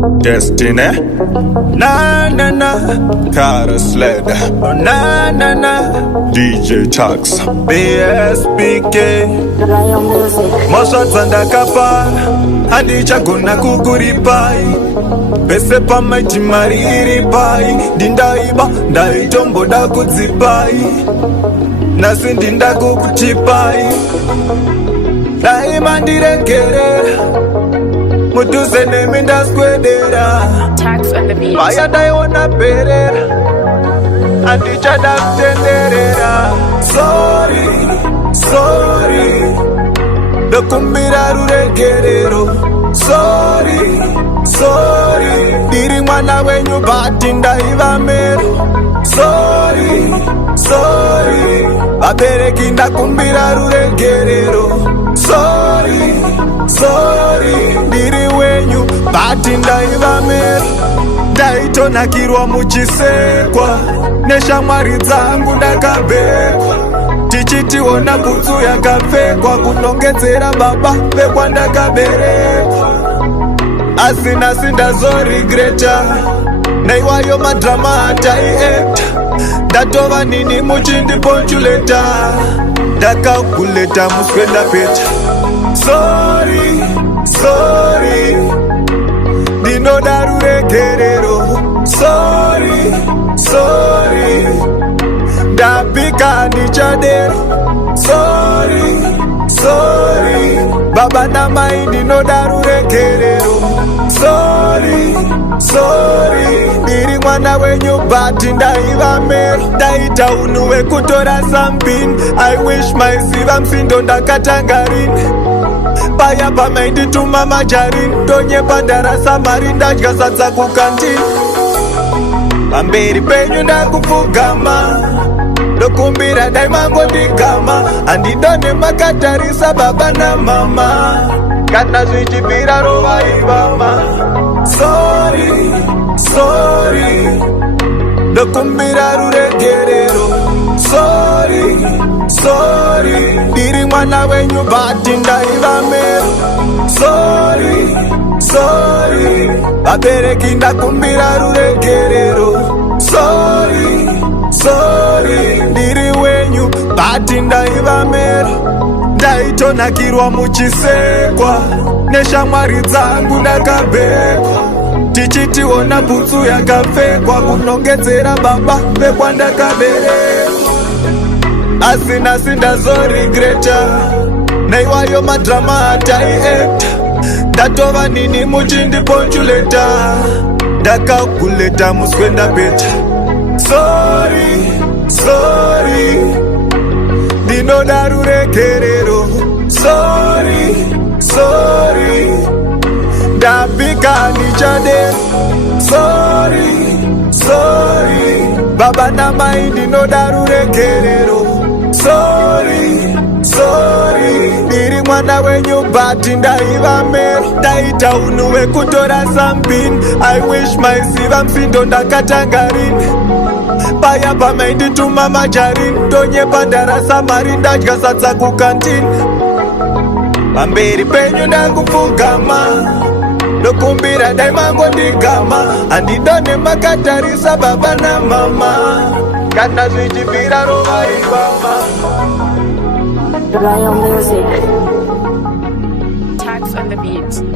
Destiny. Na na na. Cara Sled. Na na na. DJ Tax. BSBK. Moshatsa ndakapara handichagona kukuripai. Pese pamaiti mari iri pai. Ndindaiba ndaitomboda kudzipai. Nasi ndinda kukutipai. Daima ndiregerera mudhuze nemi ndaswedera. Vaya daiona perera handichada kutenderera. Sorry, sorry, ndokumbira ruregerero. Sorry, sorry, ndiri mwana wenyu bati ndaiva mero. Sorry, sorry, vabereki ndakumbira ruregerero. Sorry, sorry, ndiri wenyu bati ndaiva mero. Ndaitonakirwa muchisekwa neshamwari dzangu ndakabekwa. Tichitiona butsu yakapfekwa kunongedzera baba vekwa ndakaberekwa. Asi nasi ndazorigreta naiwayo madrama ataiekta. Ndatova nini muchindiponchuleta ndakakuleta muswe ndapeta. Sorry, sorry, ndinoda ruregerero. Sorry, sorry, ndapika ndichadero. Sorry, sorry, baba namai ndinoda ruregerero. Sorry, sorry, ndiri mwana wenyu bati ndaiva mero. Ndaita unhu wekutora sambini. I wish maisiva msindo ndakatangarini. Paya pamaindituma majarini. Ndonyepa ndarasa mari ndadya sadza kukantini. Pamberi penyu ndakupfugama ndokumbira daimango ndigama. Handidone makatarisa baba namama kana zvichibvira rovaivama. Sorry, sorry, ndokumbira ruregerero. Sorry, sorry, ndiri mwana wenyu bati ndaiva mero. Sorry, sorry, vabereki ndakumbira ruregerero. Sorry, sorry, ndiri wenyu bati ndaiva mero. Ndaitonakirwa muchisekwa neshamwari dzangu ndakabekwa. Tichitiona butsu yakapfekwa kunongedzera baba vekwa ndakaberekwa. Asi nasi ndazorigreta naiwayo madrama ataiekta. Ndatova nini muchindiponchuleta ndakakuleta muswe ndapeta. Sorry, sorry, ndinoda ruregerero. Sorry, sorry, ndapika ndichadero. Sorry, sorry, baba namai ndinoda ruregerero. Sorry, sorry, ndiri mwana wenyu bati ndaiva mero. Ndaita unhu wekutora sambini. I wish maisiva msindo ndakatangarini. Paya pamaindituma majarini. Ndonyepa ndarasa mari ndadya sadza kukantini. Pamberi penyu ndakupfugama ndokumbira daimango ndigama. Handidone makatarisa baba namama kana zvichibvira rovaivama. Royal Music. Tax on the beat.